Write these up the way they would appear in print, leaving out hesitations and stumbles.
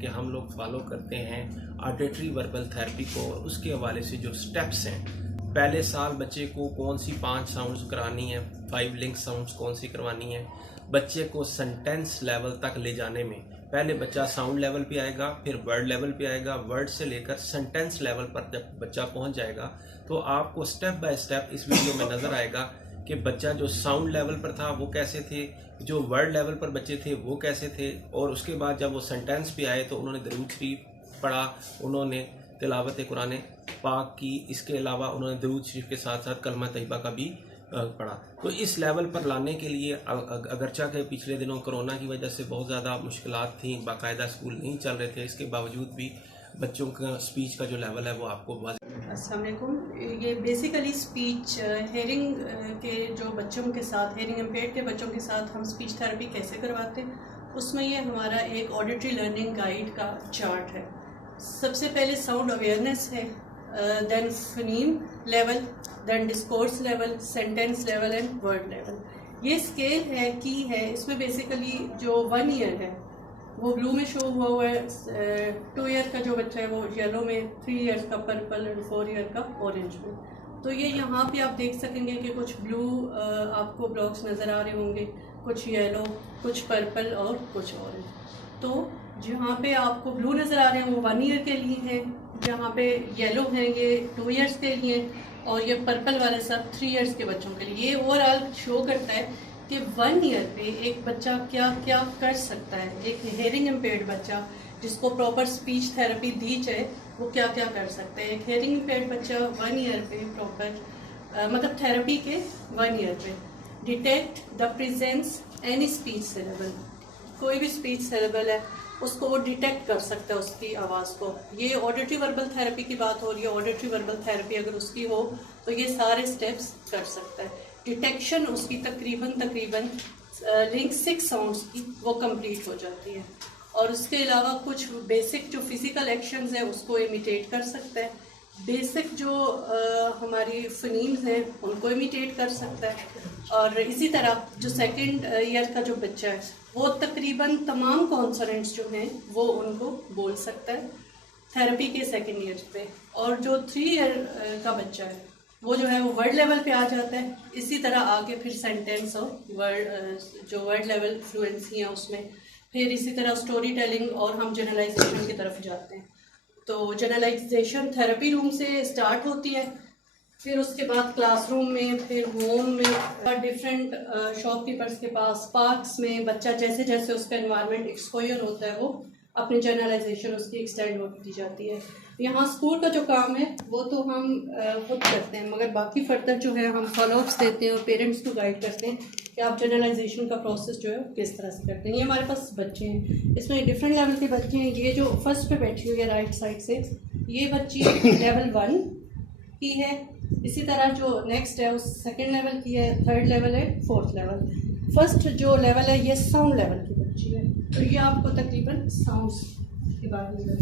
कि हम लोग फॉलो करते हैं ऑडिटरी वर्बल थेरेपी को, और उसके हवाले से जो स्टेप्स हैं, पहले साल बच्चे को कौन सी 5 साउंड्स करानी है, 5 लिंक साउंड्स कौन सी करवानी है, बच्चे को सेंटेंस लेवल तक ले जाने में पहले बच्चा साउंड लेवल पे आएगा, फिर वर्ड लेवल पे आएगा, वर्ड से लेकर सेंटेंस लेवल पर जब बच्चा पहुंच जाएगा तो आपको स्टेप बाय स्टेप इस वीडियो में नज़र आएगा कि बच्चा जो साउंड लेवल पर था वो कैसे थे, जो वर्ड लेवल पर बच्चे थे वो कैसे थे, और उसके बाद जब वो सेंटेंस पे आए तो उन्होंने दरूद शरीफ पढ़ा, उन्होंने तिलावत कुरान पाक की, इसके अलावा उन्होंने दरूद शरीफ के साथ साथ कलमा तैयबा का भी पढ़ा। तो इस लेवल पर लाने के लिए अगरचा के पिछले दिनों कोरोना की वजह से बहुत ज़्यादा मुश्किलात थी, बाकायदा स्कूल नहीं चल रहे थे, इसके बावजूद भी बच्चों का स्पीच का जो लेवल है वो आपको अस्सलाम वालेकुम। ये बेसिकली स्पीच हेयरिंग के जो बच्चों के साथ, हेयरिंग इम्पेयर्ड के बच्चों के साथ हम स्पीच थेरेपी कैसे करवाते हैं, उसमें ये हमारा एक ऑडिटरी लर्निंग गाइड का चार्ट है। सबसे पहले साउंड अवेयरनेस है, then phoneme level, then discourse level, sentence level and word level. ये स्केल है की है। इसमें बेसिकली जो 1 ईयर है वो ब्लू में शो हुआ है, 2 ईयर का जो बच्चा है वो येलो में, 3 ईयर्स का पर्पल और 4 ईयर का ऑरेंज में। तो ये यहाँ पे आप देख सकेंगे कि कुछ ब्लू आपको ब्लॉक्स नज़र आ रहे होंगे, कुछ येलो, कुछ पर्पल और कुछ ऑरेंज। तो जहाँ पे आपको ब्लू नज़र आ रहे हैं वो 1 ईयर के लिए हैं, जहाँ पे येलो हैं ये 2 ईयर्स के लिए, और ये पर्पल वाले सब 3 ईयर्स के बच्चों के लिए। ये ओवरऑल शो करता है कि 1 ईयर पे एक बच्चा क्या क्या कर सकता है। एक हेयरिंग इम्पेयर्ड बच्चा जिसको प्रॉपर स्पीच थेरेपी दी जाए वो क्या क्या कर सकता है। एक हेयरिंग इम्पेयर्ड बच्चा 1 ईयर पे प्रॉपर मतलब थेरेपी के 1 ईयर पे detect the presence any speech syllable, कोई भी स्पीच सिलेबल है उसको वो डिटेक्ट कर सकता है, उसकी आवाज़ को। ये ऑडिटरी वर्बल थेरेपी की बात हो रही है। ऑडिटरी वर्बल थेरेपी अगर उसकी हो तो ये सारे स्टेप्स कर सकता है। डिटेक्शन उसकी तकरीबन लिंक 6 साउंड्स की वो कंप्लीट हो जाती है, और उसके अलावा कुछ बेसिक जो फिजिकल एक्शंस हैं उसको इमिटेट कर सकता है। बेसिक जो हमारी फनीम्स हैं उनको इमिटेट कर सकता है। और इसी तरह जो 2nd ईयर का जो बच्चा है वो तकरीबन तमाम कॉन्सोनेंट्स जो हैं वो उनको बोल सकता है थेरेपी के 2nd ईयर पे। और जो 3 ईयर का बच्चा है वो जो है वो वर्ड लेवल पे आ जाता है। इसी तरह आगे फिर सेंटेंस और वर्ड जो वर्ड लेवल फ्लुएंसी है उसमें, फिर इसी तरह स्टोरी टेलिंग, और हम जनरलाइजेशन की तरफ जाते हैं। तो जनरलाइजेशन थेरेपी रूम से स्टार्ट होती है, फिर उसके बाद क्लासरूम में, फिर होम में, डिफरेंट शॉपकीपर्स के पास, पार्क्स में बच्चा जैसे जैसे उसका एनवायरनमेंट एक्सपोजर होता है वो अपनी जनरलाइजेशन उसकी एक्सटेंड होती जाती है। यहाँ स्कूल का जो काम है वो तो हम खुद करते हैं, मगर बाकी फर्दर जो है हम फॉलोअप्स देते हैं और पेरेंट्स को गाइड करते हैं कि आप जनरलाइजेशन का प्रोसेस जो है किस तरह से करते हैं। ये हमारे पास बच्चे हैं, इसमें डिफरेंट लेवल के बच्चे हैं। ये जो फर्स्ट पे बैठी हुई है राइट साइड से, ये बच्ची लेवल 1 की है। इसी तरह जो नेक्स्ट है उस 2nd लेवल की है, 3rd लेवल है, 4th लेवल। फर्स्ट जो लेवल है ये साउंड लेवल की बच्ची है। तो ये आपको तकरीबन साउंड्स के बारे में,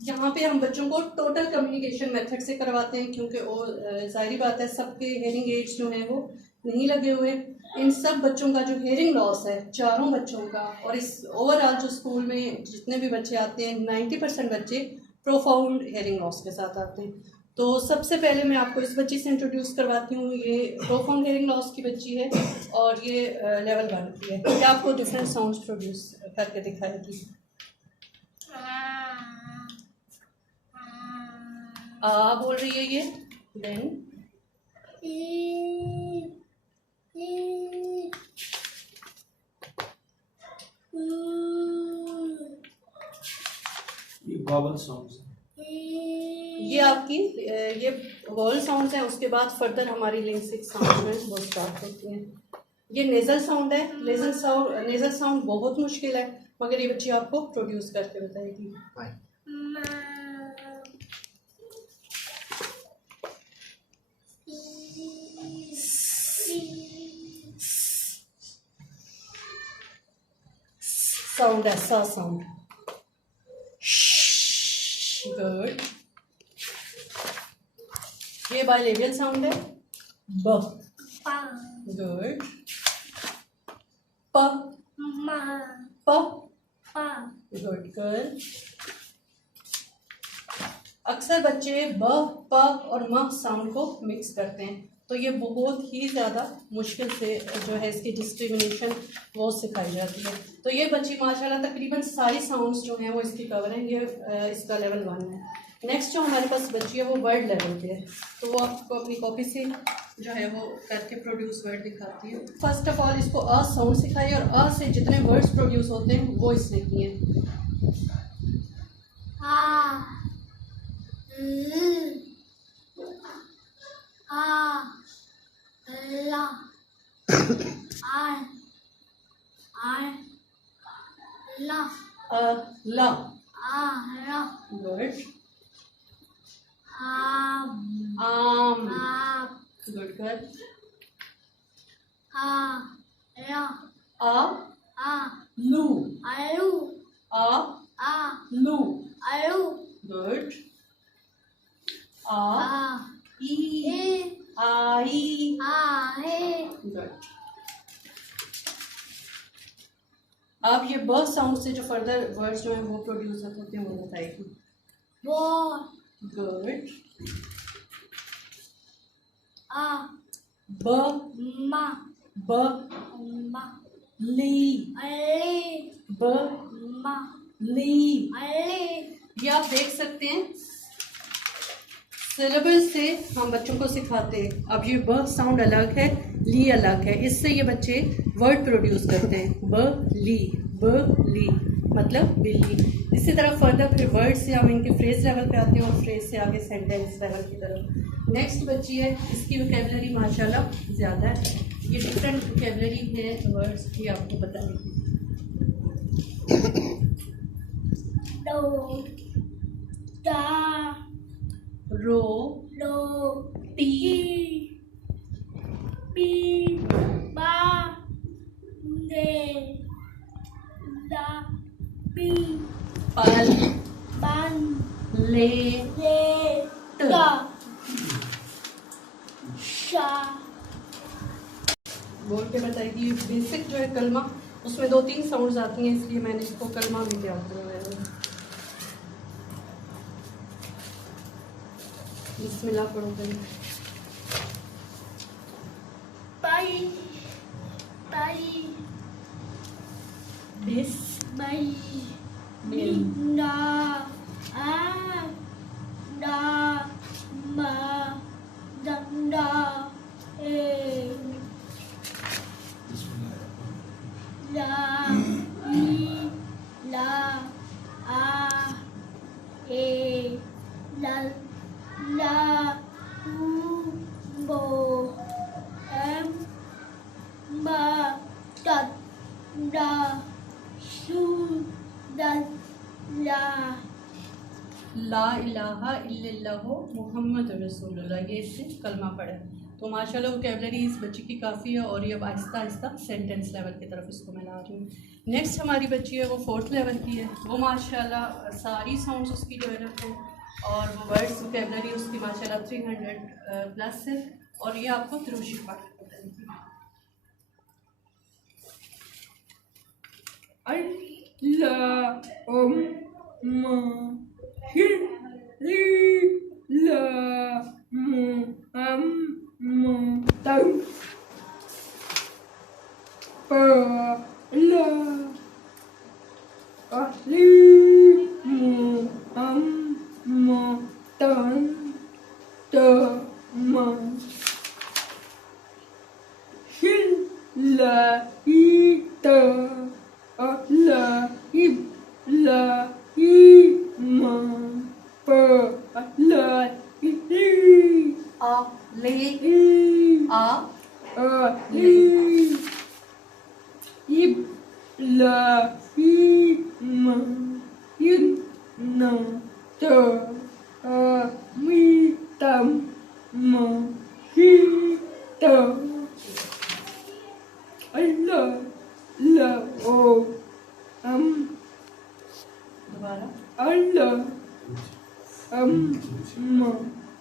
यहाँ पे हम बच्चों को टोटल कम्युनिकेशन मेथड से करवाते हैं, क्योंकि वो जाहिर बात है सबके हेयरिंग एड्स जो हैं वो नहीं लगे हुए। इन सब बच्चों का जो हेयरिंग लॉस है, चारों बच्चों का, और इस ओवरऑल जो स्कूल में जितने भी बच्चे आते हैं 90% बच्चे प्रोफाउंड हेयरिंग लॉस के साथ आते हैं। तो सबसे पहले मैं आपको इस बच्ची से इंट्रोड्यूस करवाती हूँ। ये प्रोफाउंड हेयरिंग लॉस की बच्ची है और ये लेवल 1 की है। ये आपको डिफरेंट साउंड्स प्रोड्यूस करके दिखाएगी। आ बोल रही है ये, देन ये वॉवल साउंड्स, ये आपकी ये वॉवल साउंड्स हैं। उसके बाद फर्दर हमारी लिंक 6 साउंड में वो स्टार्ट होती हैं। ये नेजल साउंड है। नेजल साउंड बहुत मुश्किल है, मगर ये बच्ची आपको प्रोड्यूस करके बताएगी। साउंड है सा साउंड, गुड। ये बायलेबियल साउंड है, ब, गुड। प, प, गुड गर्ल। अक्सर बच्चे ब, प और म साउंड को मिक्स करते हैं, तो ये बहुत ही ज़्यादा मुश्किल से जो है इसकी डिस्क्रिमिनेशन वो सिखाई जाती है। तो ये बच्ची माशाल्लाह तकरीबन सारी साउंड्स जो हैं वो इसकी कवर हैं। ये इसका लेवल 1 है। नेक्स्ट जो हमारे पास बच्ची है वो वर्ड लेवल पे है, तो वो आपको अपनी कॉपी से जो है वो करके प्रोड्यूस वर्ड दिखाती है। फर्स्ट ऑफ ऑल इसको अ साउंड सिखाई और अ से जितने वर्ड्स प्रोड्यूस होते हैं वो इसने किए हैं। ला गुड। I'm good girl. लू लू गुड। ई आई गुड। अब ये ब साउंड से जो फर्दर वर्ड्स जो हैं वो प्रोड्यूस होते हैं वो बताएगी। गुड। ब ली ब ली। ये आप देख सकते हैं सिलेबल से हम बच्चों को सिखाते हैं। अब ये ब साउंड अलग है, ली अलग है, इससे ये बच्चे वर्ड प्रोड्यूस करते हैं। ब ली मतलब बिल्ली। इसी तरह फर्दर फिर वर्ड से हम इनके फ्रेज लेवल पे आते हैं और फ्रेज से आगे सेंटेंस लेवल की तरफ। नेक्स्ट बच्ची है, इसकी वोकैबुलरी माशाल्लाह ज़्यादा है। ये डिफरेंट वोकैबुलरी है वर्ड्स की आपको बताएगी। रो टी पल ले बोल के बताएगी। बेसिक जो है कलमा, उसमें 2-3 साउंड्स आती हैं, इसलिए मैंने इसको कलमा भी याद करवाया है। बिस्मिल्लाह पढ़ो पहले। ला इलाहा इल्लल्लाहु मुहम्मद रसूलुल्लाह, ये इससे कलमा पढ़ा है। तो माशाल्लाह वोकैबुलरी इस बच्ची की काफ़ी है और ये अब आहिस्ता आहिस्ता सेंटेंस लेवल की तरफ इसको मैं ला रही हूँ। नेक्स्ट हमारी बच्ची है वो 4th लेवल की है। वो माशाल्लाह सारी साउंड्स उसकी डेवलप हैं और वो वर्ड्स वोकैबुलरी उसकी माशाल्लाह 300 प्लस है। और ये आपको तुरुशी पाठ बताएगी।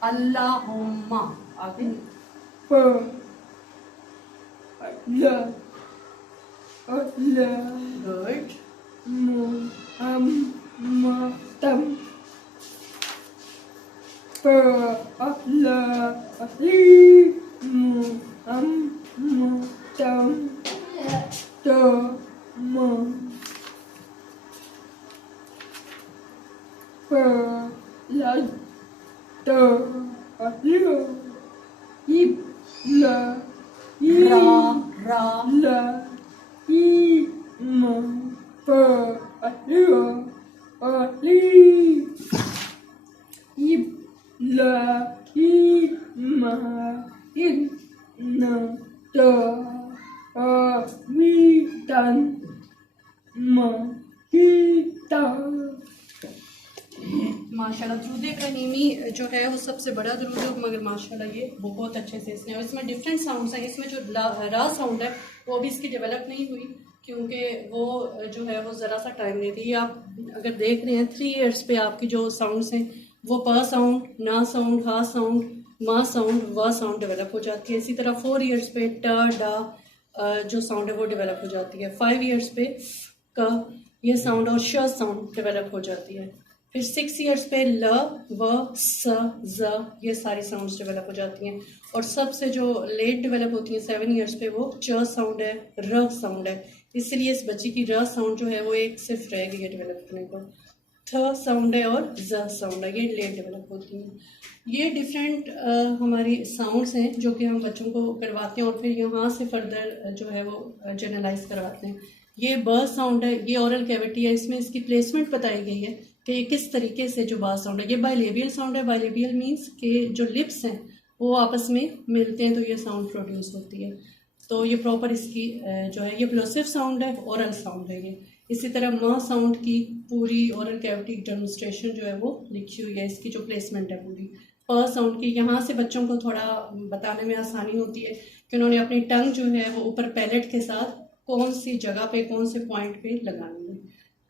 अल्लाहुम्मा आगे good. tam per la li tam to mo per la to liu ip la ra ra la i mo per liu li ip la i ma in na to mi tan ma ki ta माशाल्लाह दुरूद इब्राहिमी जो है वो सबसे बड़ा दुरूद है, मगर माशाल्लाह ये बहुत अच्छे से इसने, और इसमें डिफरेंट साउंड्स हैं। इसमें जो रा साउंड है वो अभी इसकी डेवलप नहीं हुई, क्योंकि वो जो है वो ज़रा सा टाइम लेती है। आप अगर देख रहे हैं 3 इयर्स पे आपकी जो साउंड्स हैं वो प साउंड, ना साउंड, हा साउंड, मा साउंड, व साउंड डेवलप हो जाती है। इसी तरह 4 इयर्स पे ट डा जो साउंड है वो डेवलप हो जाती है। 5 इयर्स पे क ये साउंड और श साउंड डेवलप हो जाती है। फिर 6 इयर्स पे ल व स ज ये सारी साउंड्स डेवलप हो जाती हैं। और सबसे जो लेट डेवलप होती हैं 7 इयर्स पे वो च साउंड है, र साउंड है। इसलिए इस बच्ची की र साउंड जो है वो एक सिर्फ रह गई है डेवलप होने को। थ साउंड है और ज साउंड है, ये लेट डेवलप होती हैं। ये डिफरेंट हमारी साउंड्स हैं जो कि हम बच्चों को करवाते हैं और फिर यहाँ से फर्दर जो है वो जनरलाइज करवाते हैं। ये ब साउंड है, ये ओरल कैविटी है, इसमें इसकी प्लेसमेंट बताई गई है कि किस तरीके से जो बा साउंड है। ये बायलेबियल साउंड है। बायलेबियल मीन्स कि जो लिप्स हैं वो आपस में मिलते हैं तो ये साउंड प्रोड्यूस होती है। तो ये प्रॉपर इसकी जो है ये प्लोसिव साउंड है, ओरल साउंड है ये। इसी तरह म साउंड की पूरी ओरल कैविटी डेमोन्स्ट्रेशन जो है वो लिखी हुई है, इसकी जो प्लेसमेंट है पूरी। प साउंड की यहाँ से बच्चों को थोड़ा बताने में आसानी होती है कि उन्होंने अपनी टंग जो है वो ऊपर पैलेट के साथ कौन सी जगह पे, कौन से पॉइंट पे लगानी है।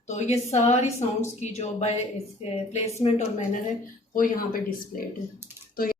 तो ये सारी साउंड्स की जो बाय प्लेसमेंट और मैनर है वो यहाँ पे डिस्प्लेड है।